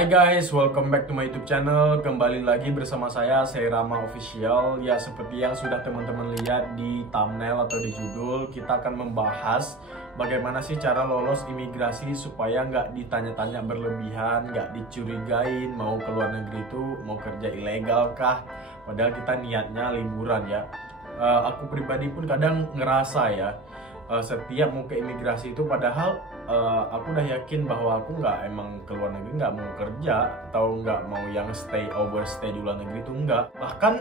Hai guys, welcome back to my YouTube channel. Kembali lagi bersama saya Rama Official. Ya, seperti yang sudah teman-teman lihat di thumbnail atau di judul, kita akan membahas bagaimana sih cara lolos imigrasi supaya nggak ditanya-tanya berlebihan, nggak dicurigain mau ke luar negeri itu mau kerja ilegal kah, padahal kita niatnya liburan ya. Aku pribadi pun kadang ngerasa ya, setiap mau ke imigrasi itu padahal aku udah yakin bahwa aku nggak emang ke luar negeri, nggak mau kerja atau nggak mau yang overstay di luar negeri itu nggak. Bahkan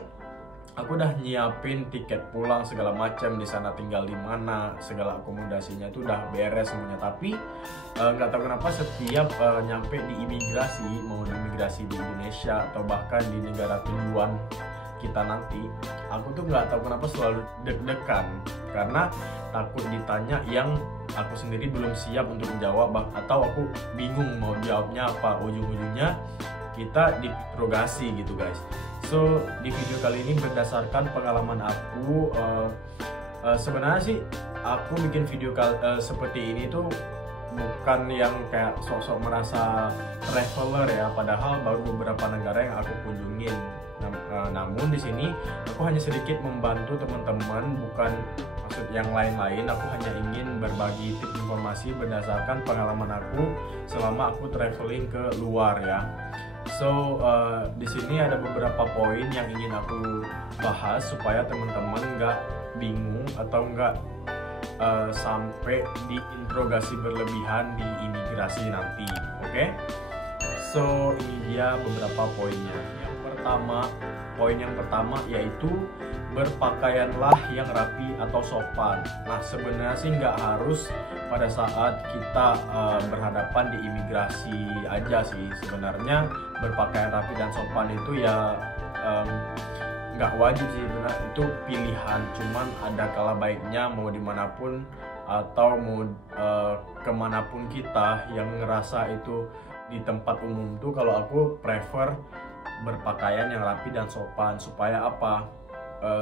aku udah nyiapin tiket pulang segala macam, di sana tinggal di mana, segala akomodasinya itu udah beres semuanya. Tapi nggak tahu kenapa setiap nyampe di imigrasi, mau di imigrasi di Indonesia atau bahkan di negara tujuan kita nanti, aku tuh nggak tahu kenapa selalu deg-degan karena takut ditanya yang aku sendiri belum siap untuk menjawab, atau aku bingung mau jawabnya apa. Ujung-ujungnya kita diinterogasi gitu guys. So di video kali ini berdasarkan pengalaman aku, sebenarnya sih aku bikin video seperti ini tuh bukan yang kayak sok-sok merasa traveler ya, padahal baru beberapa negara yang aku kunjungin. Namun di sini aku hanya sedikit membantu teman-teman, bukan maksud yang lain-lain. Aku hanya ingin berbagi tips informasi berdasarkan pengalaman aku selama aku traveling ke luar ya. So di sini ada beberapa poin yang ingin aku bahas supaya teman-teman nggak bingung atau nggak sampai diinterogasi berlebihan di imigrasi nanti. Oke? So ini dia beberapa poinnya. Poin yang pertama yaitu berpakaianlah yang rapi atau sopan. Nah, sebenarnya sih nggak harus pada saat kita berhadapan di imigrasi aja sih. Sebenarnya berpakaian rapi dan sopan itu ya nggak wajib sih, benar, itu pilihan. Cuman ada kala baiknya mau dimanapun atau mau kemanapun kita yang ngerasa itu di tempat umum tuh, kalau aku prefer berpakaian yang rapi dan sopan. Supaya apa?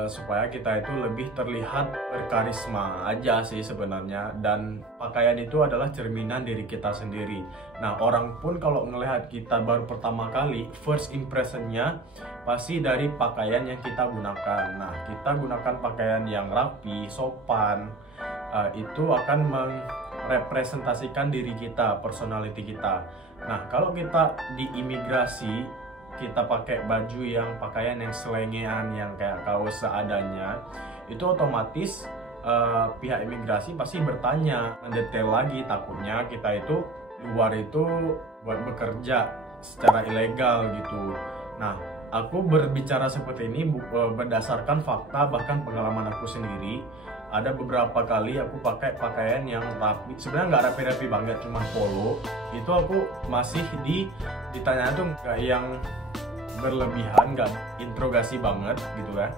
Supaya kita itu lebih terlihat berkarisma aja sih sebenarnya. Dan pakaian itu adalah cerminan diri kita sendiri. Nah, orang pun kalau ngelihat kita baru pertama kali, first impressionnya pasti dari pakaian yang kita gunakan. Nah, kita gunakan pakaian yang rapi, sopan, itu akan merepresentasikan diri kita, personality kita. Nah, kalau kita di imigrasi kita pakai baju yang pakaian yang selengean, yang kayak kaos seadanya, itu otomatis pihak imigrasi pasti bertanya mendetail lagi. Takutnya kita itu luar itu buat bekerja secara ilegal gitu. Nah, aku berbicara seperti ini berdasarkan fakta, bahkan pengalaman aku sendiri. Ada beberapa kali aku pakai pakaian yang rapi, sebenarnya nggak rapi-rapi banget, cuma polo. Itu aku masih ditanya tuh nggak yang berlebihan, nggak interogasi banget gitu kan,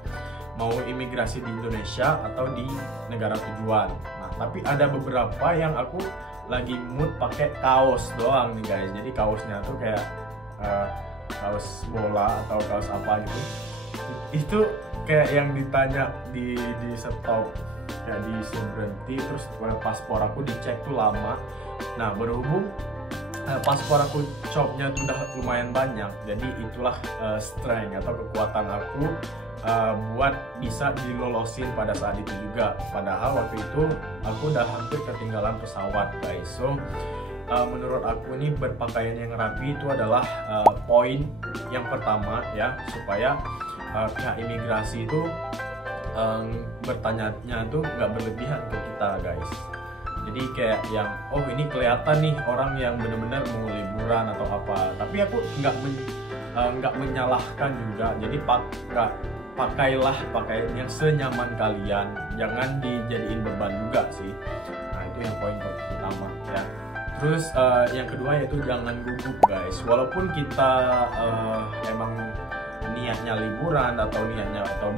mau imigrasi di Indonesia atau di negara tujuan. Nah, tapi ada beberapa yang aku lagi mood pakai kaos doang nih guys. Jadi kaosnya tuh kayak kaos bola atau kaos apa gitu. Itu kayak yang ditanya di stop, kayak di berhenti, terus paspor aku dicek tuh lama. Nah, berhubung paspor aku chopnya tuh udah lumayan banyak, jadi itulah strength atau kekuatan aku buat bisa dilolosin pada saat itu juga. Padahal waktu itu aku udah hampir ketinggalan pesawat guys. So menurut aku nih, berpakaian yang rapi itu adalah poin yang pertama ya, supaya pihak imigrasi itu bertanya-nya tuh nggak berlebihan ke kita guys. Jadi kayak yang, oh ini kelihatan nih orang yang benar-benar mau liburan atau apa. Tapi aku nggak menyalahkan juga. Jadi pakailah pakaian yang senyaman kalian, jangan dijadiin beban juga sih. Nah, itu yang poin pertama ya. Terus yang kedua yaitu jangan gugup guys. Walaupun kita emang niatnya liburan atau niatnya atau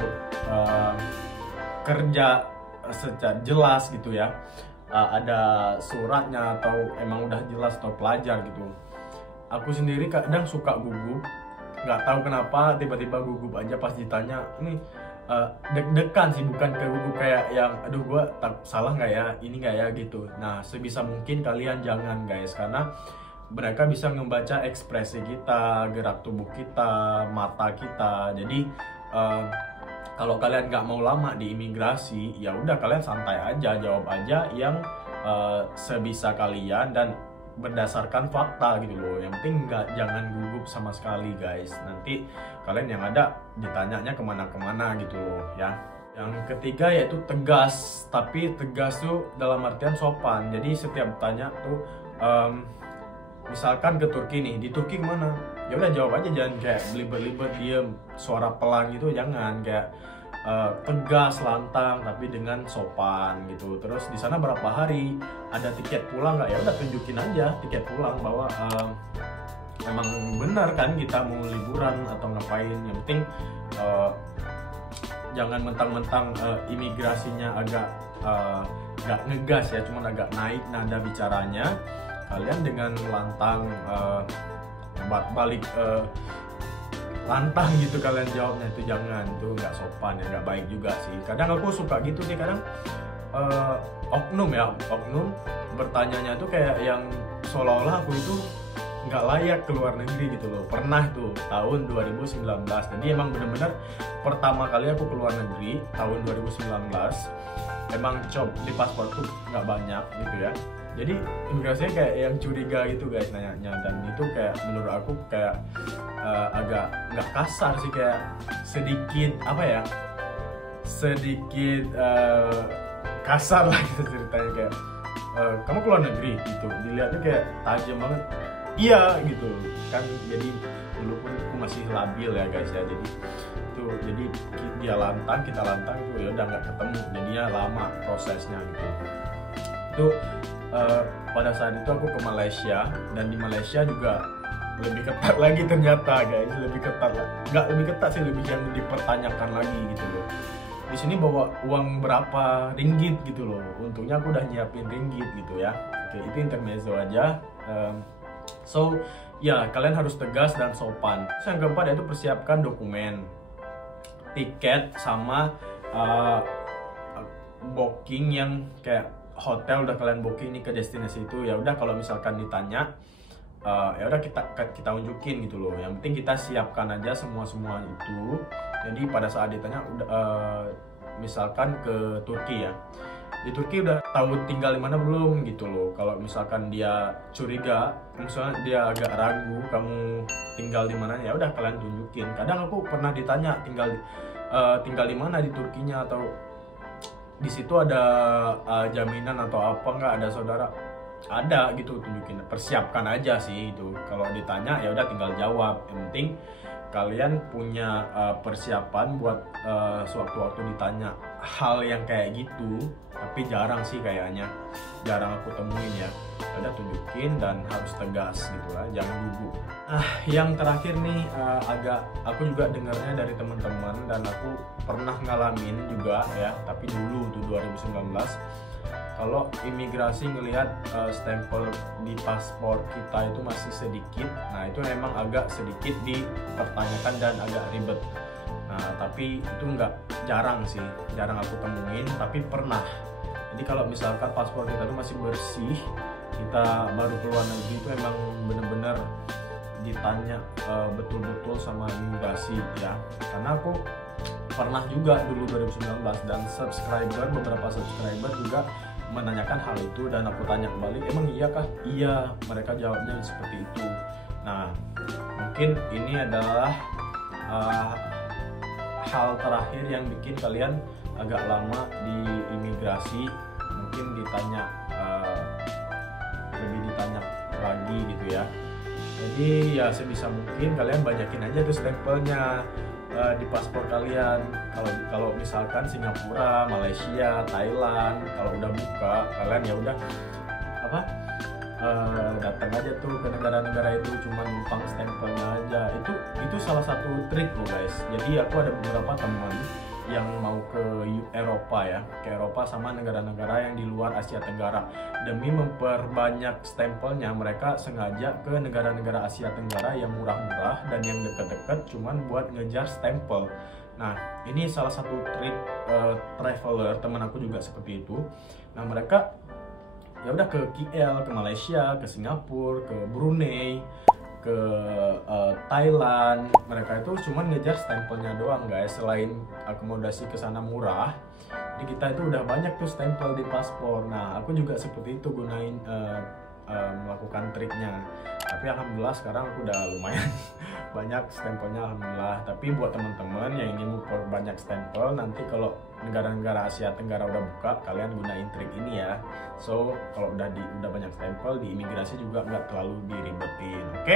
kerja secara jelas gitu ya, ada suratnya atau emang udah jelas atau pelajar gitu. Aku sendiri kadang suka gugup, nggak tahu kenapa tiba-tiba gugup aja pas ditanya. Ini deg-degan sih, bukan ke gugup kayak yang aduh gue salah nggak ya, ini nggak ya gitu. Nah, sebisa mungkin kalian jangan guys, karena mereka bisa membaca ekspresi kita, gerak tubuh kita, mata kita. Jadi kalau kalian nggak mau lama di imigrasi, ya udah kalian santai aja, jawab aja yang sebisa kalian dan berdasarkan fakta gitu loh. Yang penting jangan gugup sama sekali guys. Nanti kalian yang ada ditanyanya kemana-kemana gitu loh ya. Yang ketiga yaitu tegas, tapi tegas tuh dalam artian sopan. Jadi setiap tanya tuh misalkan ke Turki nih, di Turki kemana? Ya udah jawab aja, jangan kayak belibet-libet diem, suara pelan gitu, jangan kayak tegas, lantang, tapi dengan sopan gitu. Terus di sana berapa hari, ada tiket pulang nggak? Ya udah tunjukin aja tiket pulang bahwa emang benar kan kita mau liburan atau ngapain. Yang penting jangan mentang-mentang imigrasinya agak nggak ngegas ya, cuman agak naik nada bicaranya. Kalian dengan lantang balik lantang gitu kalian jawabnya, itu jangan, itu nggak sopan ya, nggak baik juga sih. Kadang aku suka gitu sih, kadang oknum bertanyanya tuh kayak yang seolah-olah aku itu nggak layak keluar negeri gitu loh. Pernah tuh tahun 2019, jadi emang bener-bener pertama kali aku keluar negeri tahun 2019. Emang job di pasporku nggak banyak gitu ya, jadi imigrasinya kayak yang curiga gitu guys nanya-nanya, dan itu kayak menurut aku kayak agak nggak kasar sih, kayak sedikit apa ya, sedikit kasar lah gitu ceritanya, kayak kamu keluar negeri gitu, dilihatnya kayak tajam banget. Iya gitu kan, jadi walaupun aku masih labil ya guys ya, jadi dia lantang, kita lantang tuh ya udah nggak ketemu, jadinya lama prosesnya gitu. Itu pada saat itu aku ke Malaysia, dan di Malaysia juga lebih ketat lagi ternyata guys, lebih ketat lah, nggak lebih ketat sih, lebih yang dipertanyakan lagi gitu loh. Di sini bawa uang berapa ringgit gitu loh, untungnya aku udah nyiapin ringgit gitu ya. Oke, itu intermezzo aja. So ya, kalian harus tegas dan sopan. Terus yang keempat yaitu persiapkan dokumen, tiket sama booking yang kayak hotel udah kalian booking nih ke destinasi itu. Ya udah kalau misalkan ditanya, ya udah kita unjukin gitu loh. Yang penting kita siapkan aja semua itu. Jadi pada saat ditanya misalkan ke Turki ya, di Turki udah tahu tinggal di mana belum gitu loh. Kalau misalkan dia curiga, misalnya dia agak ragu kamu tinggal di mana, ya udah kalian tunjukin. Kadang aku pernah ditanya tinggal di mana di Turkinya, atau di situ ada jaminan atau apa nggak, ada saudara, ada gitu, tunjukin. Persiapkan aja sih itu. Kalau ditanya ya udah tinggal jawab. Yang penting kalian punya persiapan buat sewaktu-waktu ditanya hal yang kayak gitu. Tapi jarang sih kayaknya, jarang aku temuin ya. Udah tunjukin dan harus tegas gitu lah, jangan gugup. Yang terakhir nih, aku juga dengarnya dari teman-teman, dan aku pernah ngalamin juga ya, tapi dulu tuh 2019. Kalau imigrasi ngelihat stempel di paspor kita itu masih sedikit, nah itu memang agak sedikit dipertanyakan dan agak ribet. Nah tapi itu jarang sih, jarang aku temuin, tapi pernah. Jadi kalau misalkan paspor kita itu masih bersih, kita baru keluar negeri, itu emang bener-bener ditanya betul-betul sama imigrasi ya. Karena aku pernah juga dulu 2019, dan beberapa subscriber juga menanyakan hal itu, dan aku tanya kembali, emang iya kah? Iya, mereka jawabnya seperti itu. Nah mungkin ini adalah hal terakhir yang bikin kalian agak lama di imigrasi, mungkin lebih ditanya lagi gitu ya. Jadi ya sebisa mungkin kalian banyakin aja tuh stempelnya di paspor kalian. Kalau misalkan Singapura, Malaysia, Thailand, kalau udah buka kalian ya udah datang aja tuh ke negara-negara itu, cuman numpang stempelnya aja. Itu salah satu trik loh guys. Jadi aku ada beberapa teman yang mau ke Eropa ya, ke Eropa sama negara-negara yang di luar Asia Tenggara. Demi memperbanyak stempelnya, mereka sengaja ke negara-negara Asia Tenggara yang murah-murah dan yang deket-deket, cuman buat ngejar stempel. Nah ini salah satu trik traveler, teman aku juga seperti itu. Nah mereka ya udah ke KL, ke Malaysia, ke Singapura, ke Brunei, ke Thailand. Mereka itu cuma ngejar stempelnya doang guys. Selain akomodasi ke sana murah, jadi kita itu udah banyak tuh stempel di paspor. Nah aku juga seperti itu gunain melakukan triknya. Tapi alhamdulillah sekarang aku udah lumayan banyak stempelnya alhamdulillah. Tapi buat teman-teman yang ingin memperbanyak stempel, nanti kalau negara-negara Asia Tenggara udah buka, kalian gunain trik ini ya. So kalau udah banyak stempel di imigrasi juga nggak terlalu diribetin. Oke,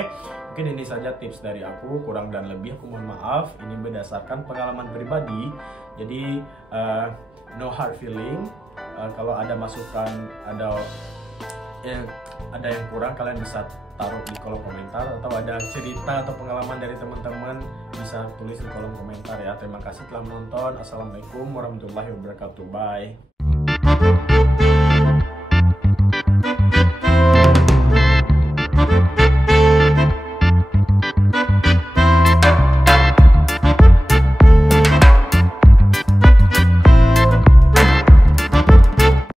mungkin ini saja tips dari aku. Kurang dan lebih aku mohon maaf. Ini berdasarkan pengalaman pribadi. Jadi no hard feeling. Kalau ada masukan, ada yang kurang, kalian bisa taruh di kolom komentar, atau ada cerita atau pengalaman dari teman-teman bisa tulis di kolom komentar ya. Terima kasih telah menonton. Assalamualaikum warahmatullahi wabarakatuh. Bye.